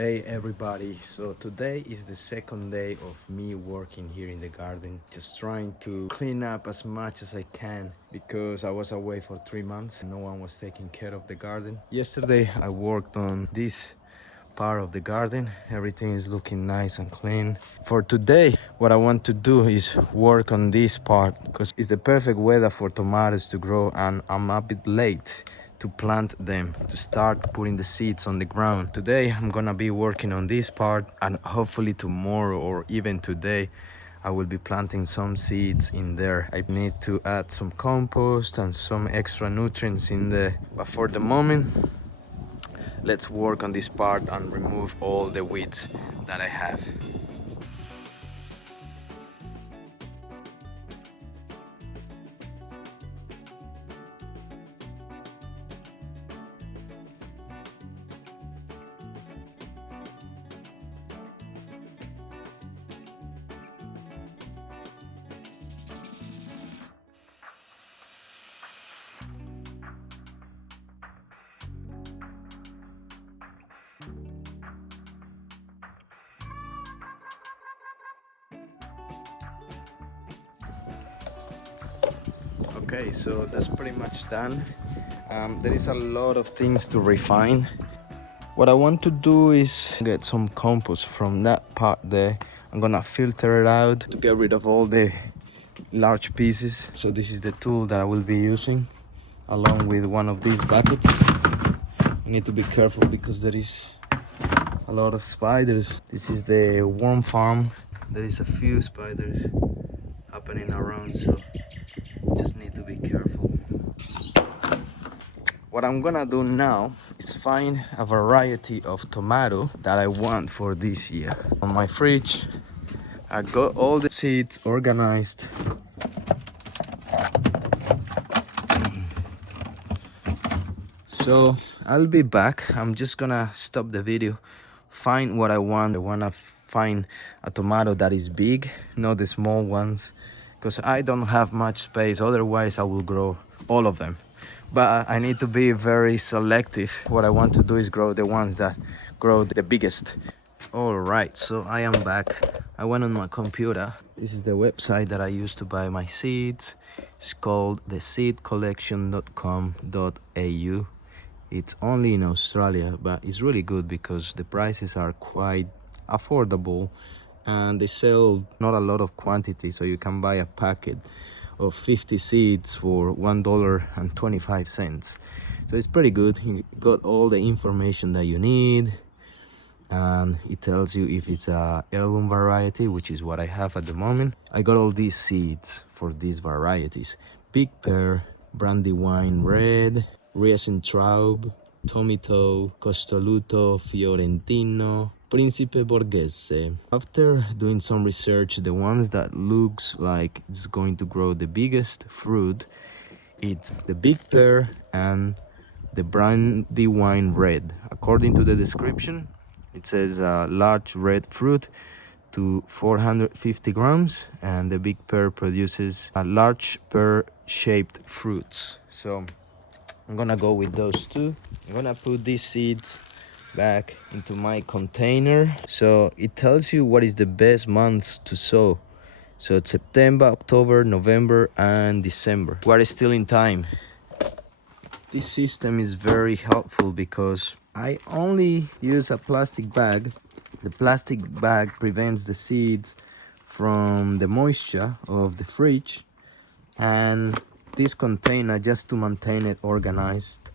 Hey everybody, so today is the second day of me working here in the garden, just trying to clean up as much as I can because I was away for 3 months and no one was taking care of the garden. Yesterday I worked on this part of the garden. Everything is looking nice and clean. For today, what I want to do is work on this part because it's the perfect weather for tomatoes to grow, and I'm a bit late to plant them, to start putting the seeds on the ground. Today I'm gonna be working on this part, and hopefully tomorrow or even today I will be planting some seeds in there. I need to add some compost and some extra nutrients in there, but for the moment let's work on this part and remove all the weeds that I have. Okay, so that's pretty much done. There is a lot of things to refine. What I want to do is get some compost from that part there. I'm gonna filter it out to get rid of all the large pieces. So this is the tool that I will be using along with one of these buckets. I need to be careful because there is a lot of spiders. This is the worm farm. There is a few spiders happening around, so just need to be careful. What I'm gonna do now is find a variety of tomato that I want for this year. On my fridge, I got all the seeds organized. So I'll be back. I'm just gonna stop the video, find what I want. I wanna find a tomato that is big, not the small ones, because I don't have much space. Otherwise I will grow all of them, but I need to be very selective. What I want to do is grow the ones that grow the biggest. All right, so I am back. I went on my computer. This is the website that I used to buy my seeds. It's called theseedcollection.com.au. It's only in Australia, but it's really good because the prices are quite affordable and they sell not a lot of quantity, so you can buy a packet of 50 seeds for $1.25. So it's pretty good. You got all the information that you need, and it tells you if it's a heirloom variety, which is what I have at the moment. I got all these seeds for these varieties: Big Pear, Brandywine Red, Riesentraub, Tomito, Costoluto, Fiorentino, Principe Borghese. After doing some research, the ones that looks like it's going to grow the biggest fruit, it's the Big Pear and the Brandywine Red. According to the description, it says large red fruit to 450 grams, and the Big Pear produces a large pear-shaped fruits. So I'm gonna go with those two. I'm gonna put these seeds back into my container. So it tells you what is the best months to sow. So it's September, October, November, and December. We're still in time. This system is very helpful because I only use a plastic bag. The plastic bag prevents the seeds from the moisture of the fridge, and this container just to maintain it organized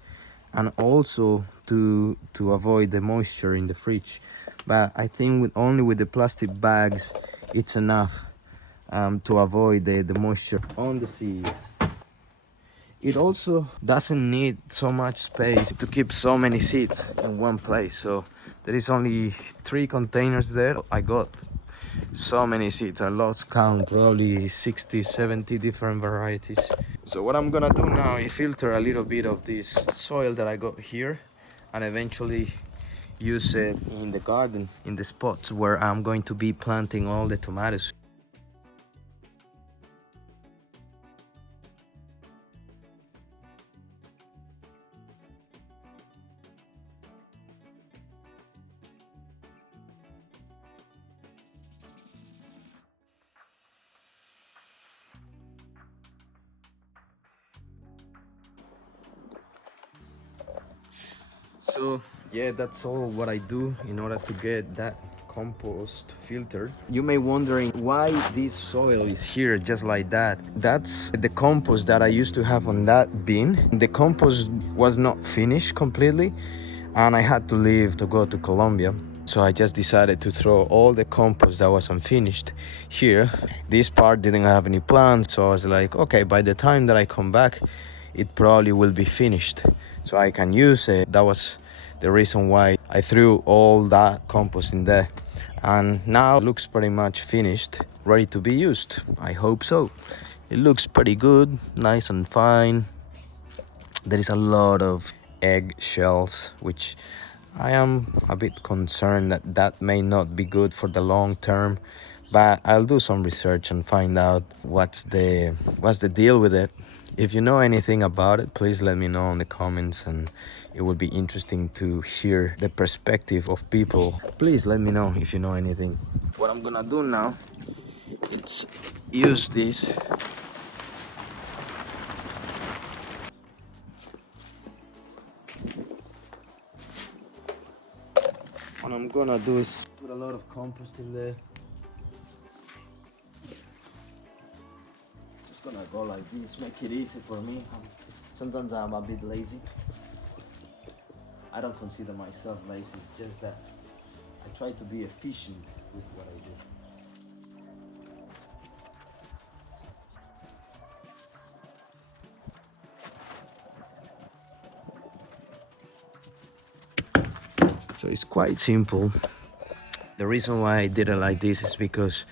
and also to avoid the moisture in the fridge. But I think only with the plastic bags it's enough to avoid the moisture on the seeds. It also doesn't need so much space to keep so many seeds in one place. So there is only 3 containers there. I got so many seeds, I lost count, probably 60-70 different varieties. So what I'm gonna do now is filter a little bit of this soil that I got here and eventually use it in the garden, in the spots where I'm going to be planting all the tomatoes. So yeah, that's all what I do in order to get that compost filtered. You may wondering why this soil is here just like that. That's the compost that I used to have on that bin. The compost was not finished completely and I had to leave to go to Colombia. So I just decided to throw all the compost that was unfinished here. This part didn't have any plants, so I was like, okay, by the time that I come back, it probably will be finished, so I can use it. That was the reason why I threw all that compost in there. And now it looks pretty much finished, ready to be used. I hope so. It looks pretty good, nice and fine. There is a lot of egg shells, which I am a bit concerned that that may not be good for the long term, but I'll do some research and find out what's the deal with it. If you know anything about it, please let me know in the comments, and it would be interesting to hear the perspective of people. Please let me know if you know anything. What I'm gonna do now is use this. What I'm gonna do is put a lot of compost in there. Just gonna go like this, make it easy for me. Sometimes I'm a bit lazy. I don't consider myself lazy, it's just that I try to be efficient with what I do. So it's quite simple. The reason why I did it like this is because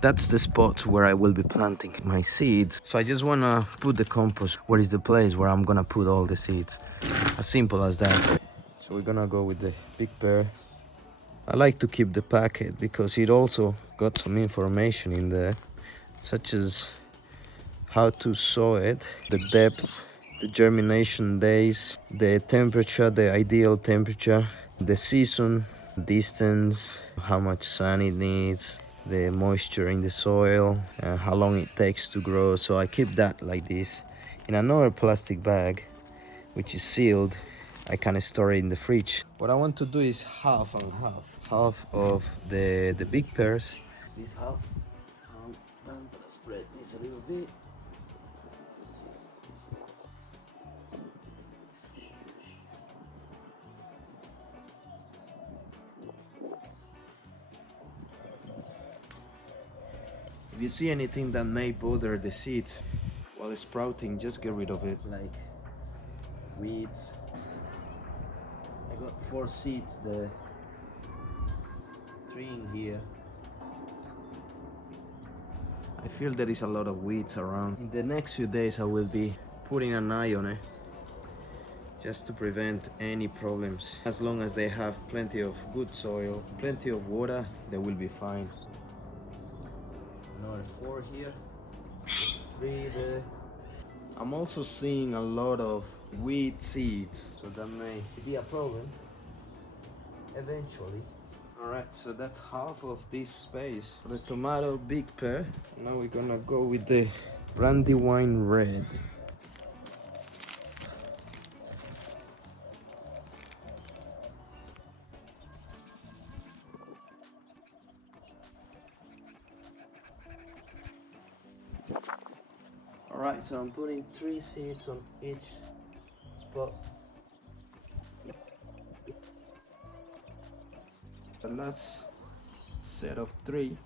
that's the spot where I will be planting my seeds. So I just wanna put the compost where is the place where I'm gonna put all the seeds. As simple as that. So we're gonna go with the big pear. I like to keep the packet because it also got some information in there, such as how to sow it, the depth, the germination days, the temperature, the ideal temperature, the season, distance, how much sun it needs, the moisture in the soil, how long it takes to grow. So I keep that like this in another plastic bag, which is sealed. I can store it in the fridge. What I want to do is half and half. Half of the big pears. This half. I'm gonna spread this a little bit. If you see anything that may bother the seeds while it's sprouting, just get rid of it. Like weeds. I got 4 seeds there. 3 in here. I feel there is a lot of weeds around. In the next few days I will be putting an eye on it, just to prevent any problems. As long as they have plenty of good soil, plenty of water, they will be fine. Another 4 here, 3 there. I'm also seeing a lot of weed seeds, so that may be a problem eventually. Alright, so that's half of this space for the tomato big pear. Now we're gonna go with the Brandywine red. Alright, so I'm putting 3 seeds on each spot. The last set of 3.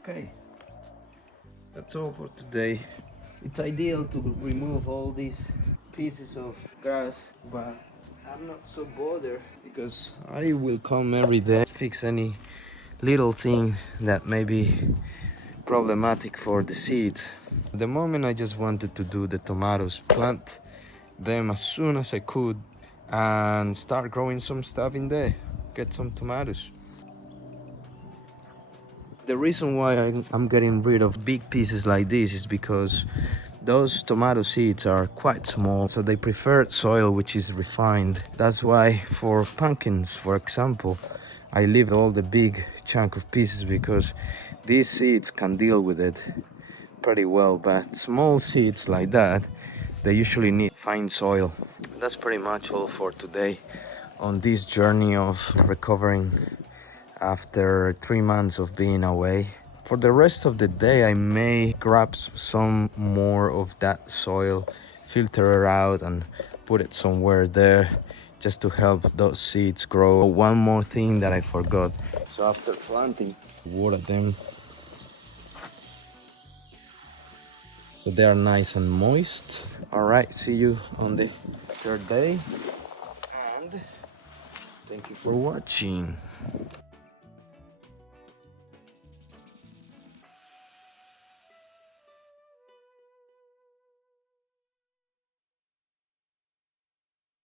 Okay, that's all for today. It's ideal to remove all these pieces of grass, but I'm not so bothered because I will come every day, fix any little thing that may be problematic for the seeds. At the moment I just wanted to do the tomatoes, plant them as soon as I could and start growing some stuff in there, get some tomatoes. The reason why I'm getting rid of big pieces like this is because those tomato seeds are quite small, so they prefer soil which is refined. That's why for pumpkins, for example, I leave all the big chunk of pieces because these seeds can deal with it. pretty well, but small seeds like that, they usually need fine soil. That's pretty much all for today on this journey of recovering after 3 months of being away. For the rest of the day, I may grab some more of that soil, filter it out and put it somewhere there just to help those seeds grow. One more thing that I forgot. So after planting, water them so they are nice and moist. All right, see you on the third day, and thank you for watching.